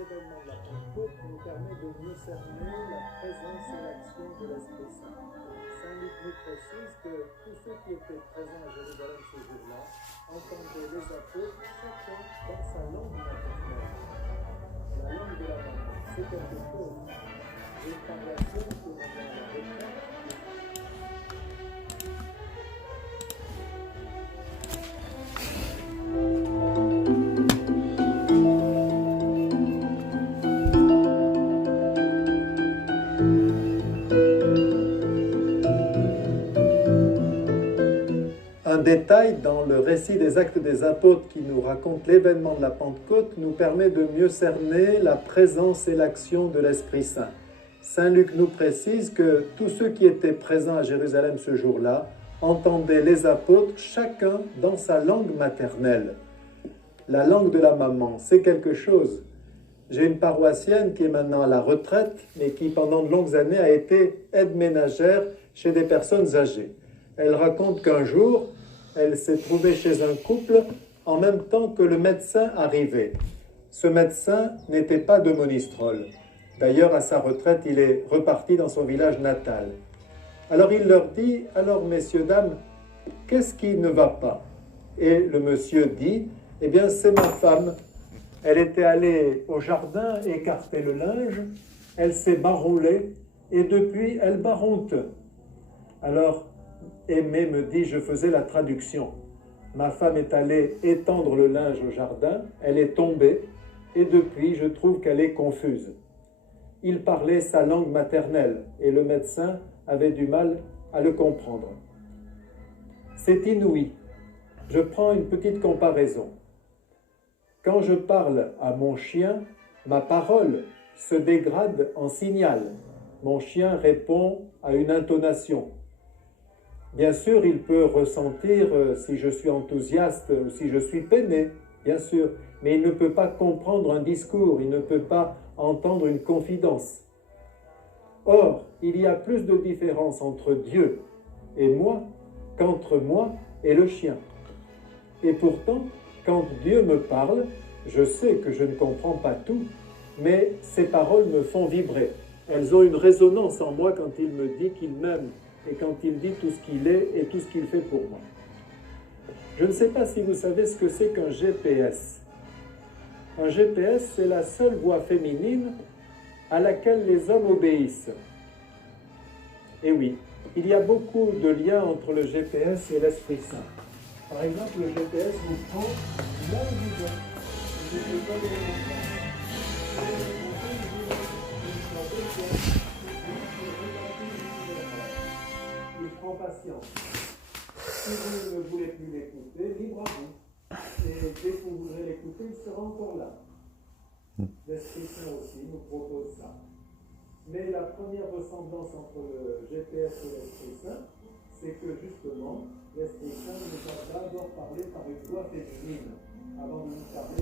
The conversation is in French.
l'événement de la Pentecôte nous permet de mieux cerner la présence et l'action de l'Esprit Saint. Saint Luc nous précise que tous ceux qui étaient présents à Jérusalem ce jour-là entendaient les apôtres, chacun dans sa langue maternelle. La langue de la maman, c'est quelque chose. J'ai une paroissienne qui m'a dit à la retraite. Un détail dans le récit des Actes des Apôtres qui nous raconte l'événement de la Pentecôte nous permet de mieux cerner la présence et l'action de l'Esprit Saint. Saint Luc nous précise que tous ceux qui étaient présents à Jérusalem ce jour-là entendaient les apôtres, chacun dans sa langue maternelle. La langue de la maman, c'est quelque chose. J'ai une paroissienne qui est maintenant à la retraite, mais qui pendant de longues années a été aide ménagère chez des personnes âgées. Elle raconte qu'un jour, elle s'est trouvée chez un couple en même temps que le médecin arrivait. Ce médecin n'était pas de Monistrol. D'ailleurs, à sa retraite, il est reparti dans son village natal. Alors il leur dit, « Alors, messieurs, dames, qu'est-ce qui ne va pas ?» Et le monsieur dit, « Eh bien, c'est ma femme. Elle était allée au jardin écarter le linge, elle s'est baroulée et depuis, elle baronte. » Alors, Aimé me dit, je faisais la traduction. Ma femme est allée étendre le linge au jardin, elle est tombée, et depuis, je trouve qu'elle est confuse. Il parlait sa langue maternelle, et le médecin avait du mal à le comprendre. C'est inouï. Je prends une petite comparaison. Quand je parle à mon chien, ma parole se dégrade en signal. Mon chien répond à une intonation. Bien sûr, il peut ressentir si je suis enthousiaste ou si je suis peiné, bien sûr, mais il ne peut pas comprendre un discours, il ne peut pas entendre une confidence. Or, il y a plus de différence entre Dieu et moi qu'entre moi et le chien. Et pourtant, quand Dieu me parle, je sais que je ne comprends pas tout, mais ses paroles me font vibrer. Elles ont une résonance en moi quand il me dit qu'il m'aime et quand il dit tout ce qu'il est et tout ce qu'il fait pour moi. Je ne sais pas si vous savez ce que c'est qu'un GPS. Un GPS, c'est la seule voix féminine à laquelle les hommes obéissent. Et oui, il y a beaucoup de liens entre le GPS et l'Esprit Saint. Par exemple, le GPS vous prend là où vous êtes. Je ne peux pas le Il prend patience. Si vous ne voulez plus l'écouter, libre à vous. Et dès que vous voudrez l'écouter, il sera encore là. L'Esprit Saint aussi nous propose ça. Mais la première ressemblance entre le GPS et l'Esprit Saint, c'est que justement, l'Esprit Saint nous a d'abord parlé par une voix féminine, avant de nous parler